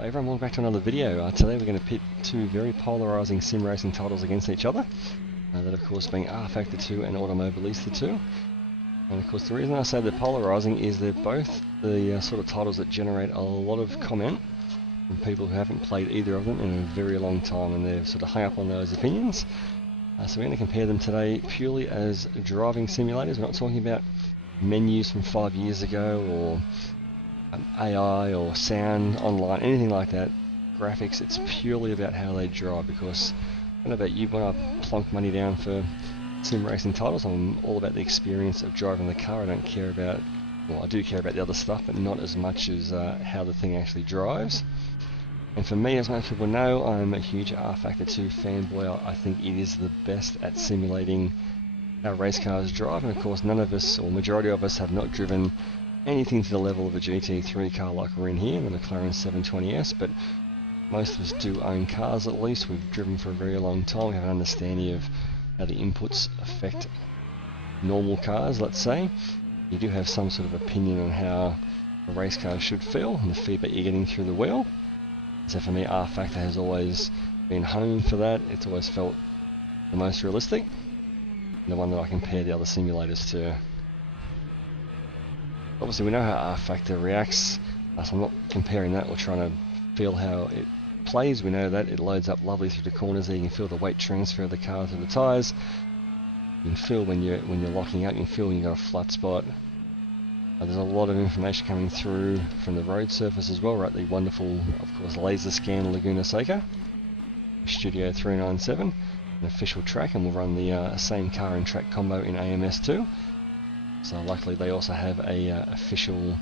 Hey everyone, welcome back to another video. Today we're going to pit two very polarising sim racing titles against each other. That of course being rFactor 2 and Automobilista 2. And of course the reason I say they're polarising is they're both the sort of titles that generate a lot of comment from people who haven't played either of them in a very long time, and they're sort of hung up on those opinions. So we're going to compare them today purely as driving simulators. We're not talking about menus from 5 years ago or AI or sound online, anything like that, graphics. It's purely about how they drive, because I don't know about you, when I plonk money down for sim racing titles, I'm all about the experience of driving the car. I don't care about, well, I do care about the other stuff, but not as much as how the thing actually drives. And for me, as most people know, I'm a huge rFactor 2 fanboy. I think it is the best at simulating how race cars drive, and of course none of us, or majority of us, have not driven anything to the level of a GT3 car like we're in here, the McLaren 720S, but most of us do own cars at least. We've driven for a very long time. We have an understanding of how the inputs affect normal cars, let's say. You do have some sort of opinion on how a race car should feel and the feedback you're getting through the wheel. So for me, rFactor has always been home for that. It's always felt the most realistic, and the one that I compare the other simulators to. Obviously we know how rFactor reacts, so I'm not comparing that or trying to feel how it plays. We know that it loads up lovely through the corners there. You can feel the weight transfer of the car through the tyres. You can feel when you're locking up, you can feel when you've got a flat spot. There's a lot of information coming through from the road surface as well. We're at the wonderful, of course, laser scan Laguna Seca, Studio 397, an official track, and we'll run the same car and track combo in AMS2. So luckily they also have a official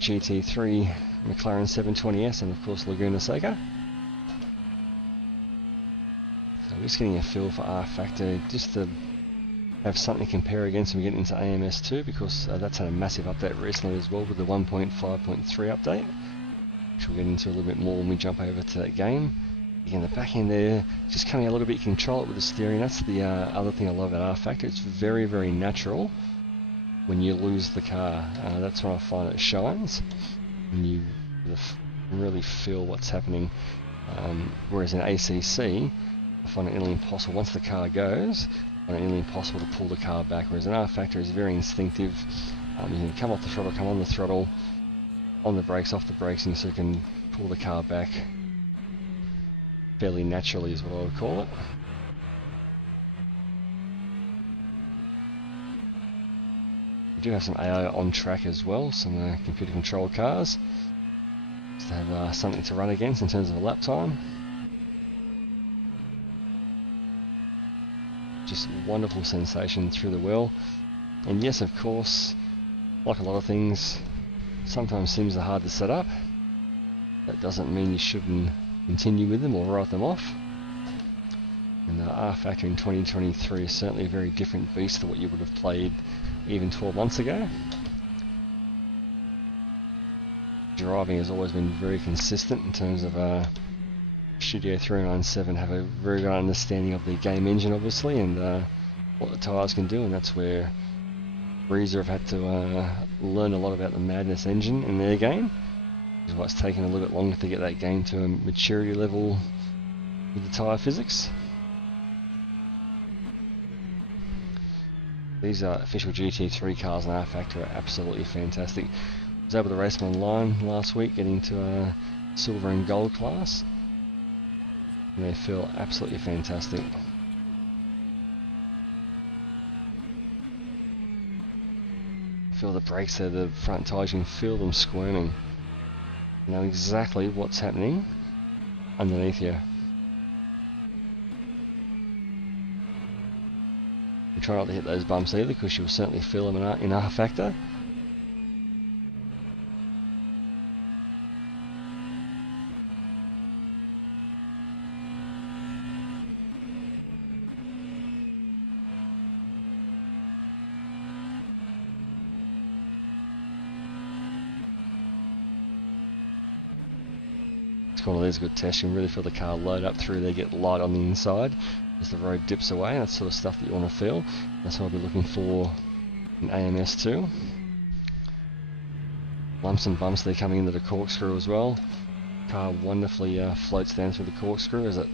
GT3 McLaren 720S and of course Laguna Seca. So we're just getting a feel for rFactor, just to have something to compare against when we get into AMS2, because that's had a massive update recently as well with the 1.5.3 update, which we'll get into a little bit more when we jump over to that game. Again, the back end there, just coming a little bit, you control it with the steering. That's the other thing I love about rFactor. It's very, very natural when you lose the car. That's when I find it shines, and you really feel what's happening. Whereas in ACC, I find it nearly impossible. Once the car goes, I find it nearly impossible to pull the car back. Whereas in rFactor is very instinctive. You can come off the throttle, come on the throttle, on the brakes, off the brakes, and so you can pull the car back fairly naturally, is what I would call it. We do have some AI on track as well, some computer controlled cars, just to have something to run against in terms of a lap time. Just wonderful sensation through the wheel. And yes, of course, like a lot of things, sometimes sims are hard to set up. That doesn't mean you shouldn't continue with them or write them off. And rFactor in 2023 is certainly a very different beast to what you would have played even 12 months ago. Driving has always been very consistent in terms of Studio 397 have a very good understanding of the game engine, obviously, and what the tyres can do, and that's where Breezer have had to learn a lot about the Madness engine in their game, which is why it's taken a little bit longer to get that game to a maturity level with the tyre physics. These official GT3 cars in rFactor are absolutely fantastic. I was able to race them online last week, getting to a silver and gold class, and they feel absolutely fantastic. Feel the brakes there, the front tyres, you can feel them squirming. You know exactly what's happening underneath you. Try not to hit those bumps either, because you'll certainly feel them in rFactor. It's one of these good tests. You can really feel the car load up through there, get light on the inside as the road dips away. That's sort of stuff that you want to feel. That's what I'll be looking for in AMS2. Lumps and bumps there coming into the corkscrew as well. Car wonderfully floats down through the corkscrew as it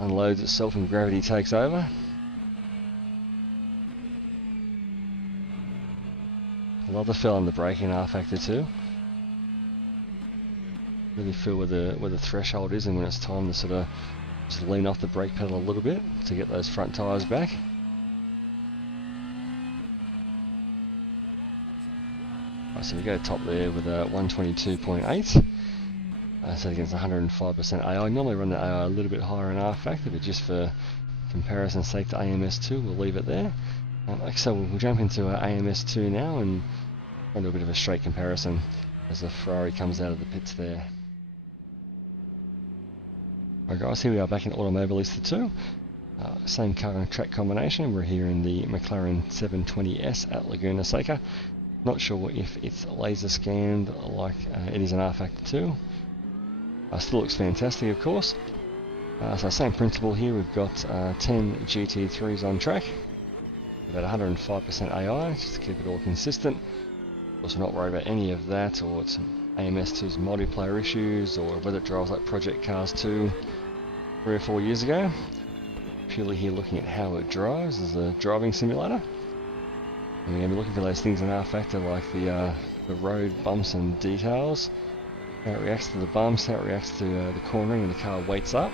unloads itself and gravity takes over. I love the feel on the braking in rFactor 2. Really feel where the threshold is and when it's time to sort of just lean off the brake pedal a little bit to get those front tyres back. Right, so we go top there with a 122.8. Set against 105% AI. I normally run the AI a little bit higher in rFactor, but just for comparison's sake to AMS2, we'll leave it there. So we'll jump into AMS2 now and do a bit of a straight comparison as the Ferrari comes out of the pits there. Alright guys, here we are back in Automobilista 2. Same car and track combination. We're here in the McLaren 720S at Laguna Seca. Not sure if it's laser scanned like it is in rFactor 2. Still looks fantastic, of course. So same principle here. We've got 10 GT3s on track, about 105% AI, just to keep it all consistent. Of course, we're not worried about any of that, or it's AMS2's multiplayer issues, or whether it drives like Project Cars 2 3 or 4 years ago. Purely here looking at how it drives as a driving simulator. And we're going to be looking for those things in rFactor, like the road bumps and details. How it reacts to the bumps, how it reacts to the cornering, and the car weights up.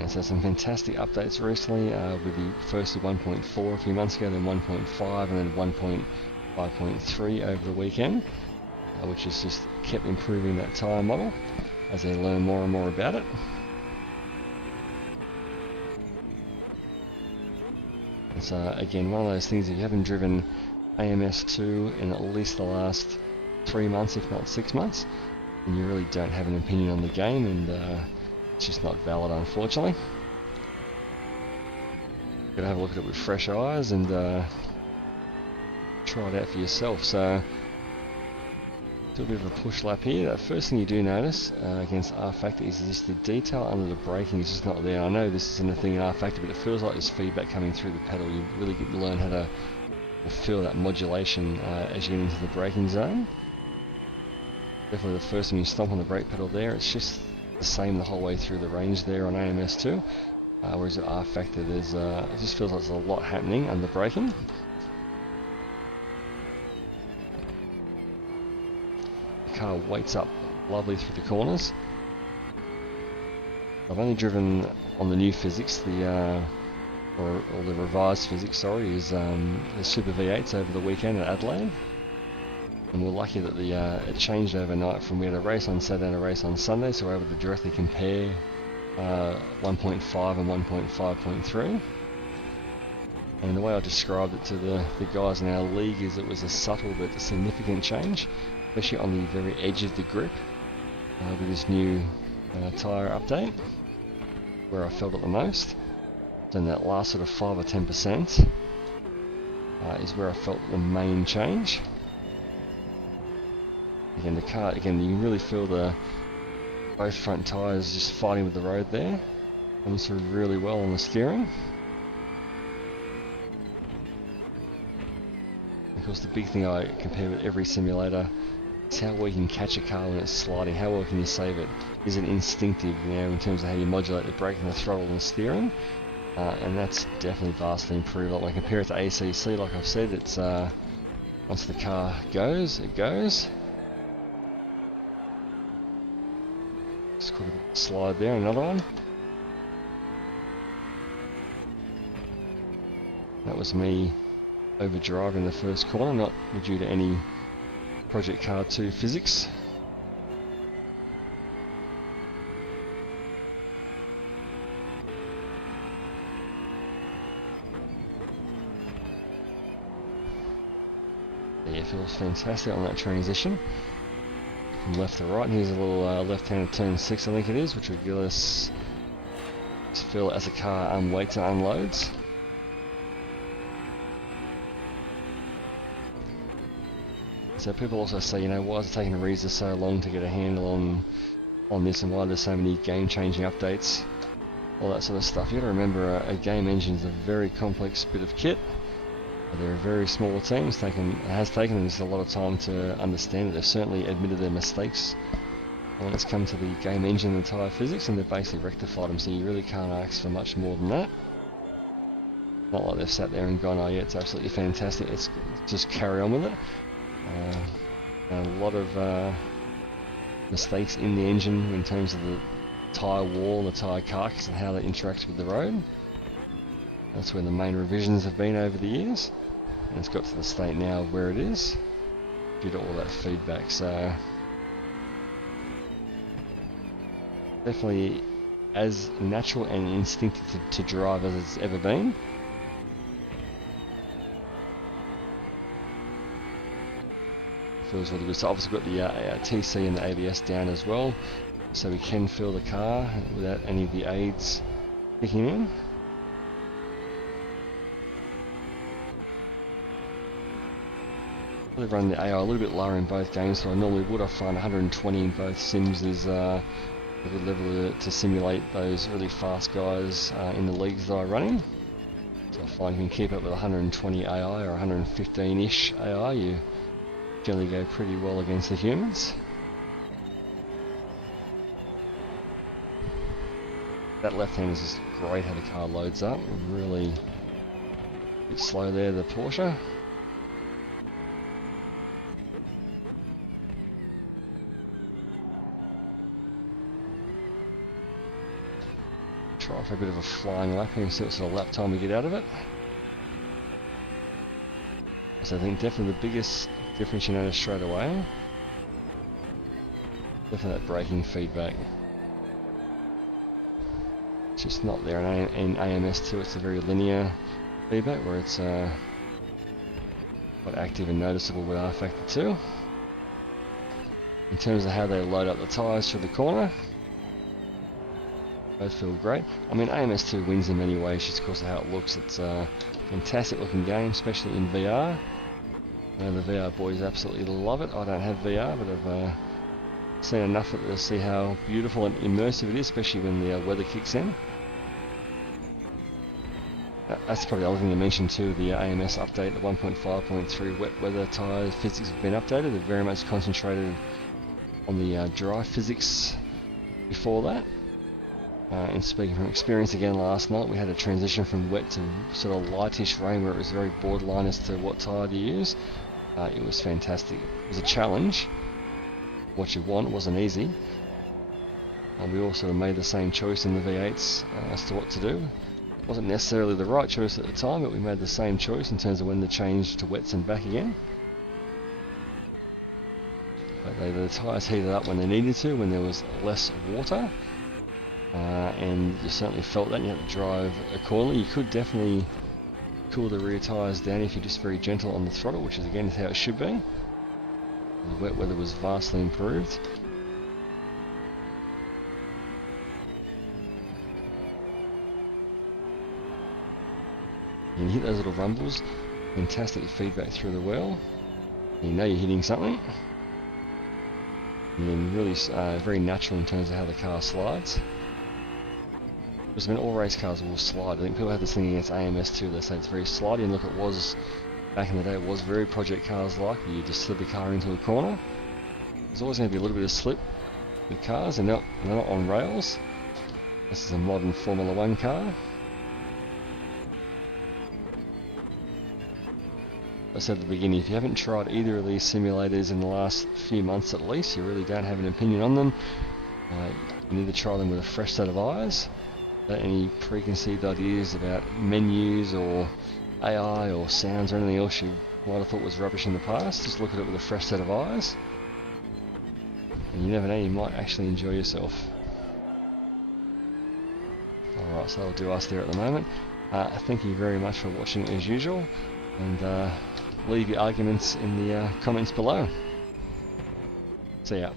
And so some fantastic updates recently, with the first 1.4 a few months ago, then 1.5, and then 1.5.3 over the weekend, which has just kept improving that tyre model as they learn more and more about it. It's again one of those things, if you haven't driven AMS2 in at least the last 3 months, if not 6 months, then you really don't have an opinion on the game, and it's just not valid, unfortunately. You've got to have a look at it with fresh eyes and try it out for yourself. So do a bit of a push lap here. The first thing you do notice against rFactor is just the detail under the braking is just not there. I know this isn't a thing in rFactor, but it feels like there's feedback coming through the pedal. You really get to learn how to feel that modulation as you get into the braking zone. Definitely the first time you stomp on the brake pedal there, it's just the same the whole way through the range there on AMS2. Whereas at rFactor, there's it just feels like there's a lot happening under braking. Car weights up lovely through the corners. I've only driven on the new physics, or the revised physics, sorry, is the Super V8s over the weekend at Adelaide. And we're lucky that it changed overnight from we had a race on Saturday and a race on Sunday, so we're able to directly compare 1.5 and 1.5.3. And the way I described it to the guys in our league is it was a subtle but significant change, especially on the very edge of the grip with this new tyre update, where I felt it the most. And that last sort of 5 or 10% is where I felt the main change. Again, the car, you can really feel both front tyres just fighting with the road there. Comes through really well on the steering. Of course, the big thing I compare with every simulator is how well you can catch a car when it's sliding. How well can you save it? Is it instinctive, in terms of how you modulate the brake and the throttle and the steering? And that's definitely vastly improved. Like when I compare it to ACC, like I've said, it's once the car goes, it goes. Just got a bit of slide there, another one. That was me overdriving the first corner, not due to any Project Car 2 physics. Yeah, it feels fantastic on that transition from left to right. And here's a little left-handed turn 6, I think it is, which will give us just feel as the car unweights and unloads. So people also say, why is it taking Ariza so long to get a handle on this, and why there's so many game-changing updates, all that sort of stuff. You got to remember, a game engine is a very complex bit of kit. They're a very small team. It has taken them just a lot of time to understand it. They've certainly admitted their mistakes when it's come to the game engine and tyre physics, and they've basically rectified them, so you really can't ask for much more than that. Not like they've sat there and gone, oh yeah, it's absolutely fantastic, let's just carry on with it. A lot of mistakes in the engine in terms of the tyre wall and the tyre carcass and how that interacts with the road. That's where the main revisions have been over the years, and it's got to the state now of where it is due to all that feedback. So definitely as natural and instinctive to drive as it's ever been. Feels really good. So obviously got the TC and the ABS down as well, so we can feel the car without any of the aids kicking in. I've run the AI a little bit lower in both games, so I normally would. I find 120 in both sims is a good level to simulate those really fast guys in the leagues that I run in. So I find you can keep up with 120 AI or 115-ish AI, you generally go pretty well against the humans. That left hand is just great how the car loads up. Really a bit slow there, the Porsche. Try for a bit of a flying lap here and see what sort of lap time we get out of it. So I think definitely the biggest difference you notice straight away, definitely that braking feedback. It's just not there in AMS2. It's a very linear feedback where it's quite active and noticeable with rFactor 2. In terms of how they load up the tyres through the corner, both feel great. I mean, AMS2 wins in many ways just because of how it looks. It's a fantastic looking game, especially in VR. I know the VR boys absolutely love it. I don't have VR, but I've seen enough of it to see how beautiful and immersive it is, especially when the weather kicks in. That's probably the other thing to mention too, the AMS update, the 1.5.3 wet weather tyre physics have been updated. They're very much concentrated on the dry physics before that. And speaking from experience again last night, we had a transition from wet to sort of lightish rain where it was very borderline as to what tyre to use. It was fantastic. It was a challenge. What you want wasn't easy. We all sort of made the same choice in the V8s as to what to do. It wasn't necessarily the right choice at the time, but we made the same choice in terms of when to change to wets and back again. But the tyres heated up when they needed to, when there was less water. And you certainly felt that, and you had to drive accordingly. You could definitely cool the rear tyres down if you're just very gentle on the throttle, which is again how it should be. The wet weather was vastly improved. You hit those little rumbles, fantastic feedback through the wheel. You know you're hitting something. And then really very natural in terms of how the car slides. Because I mean, all race cars will slide. I think people have this thing against AMS too. They say it's very slidey, and look, it was back in the day. It was very project cars like. You just slid the car into a corner. There's always going to be a little bit of slip with cars, and they're not on rails. This is a modern Formula 1 car. I said at the beginning, if you haven't tried either of these simulators in the last few months at least, you really don't have an opinion on them. You need to try them with a fresh set of eyes. Any preconceived ideas about menus or AI or sounds or anything else you might have thought was rubbish in the past, just look at it with a fresh set of eyes. And you never know, you might actually enjoy yourself. Alright, so that'll do us there at the moment. Thank you very much for watching as usual, and leave your arguments in the comments below. See ya.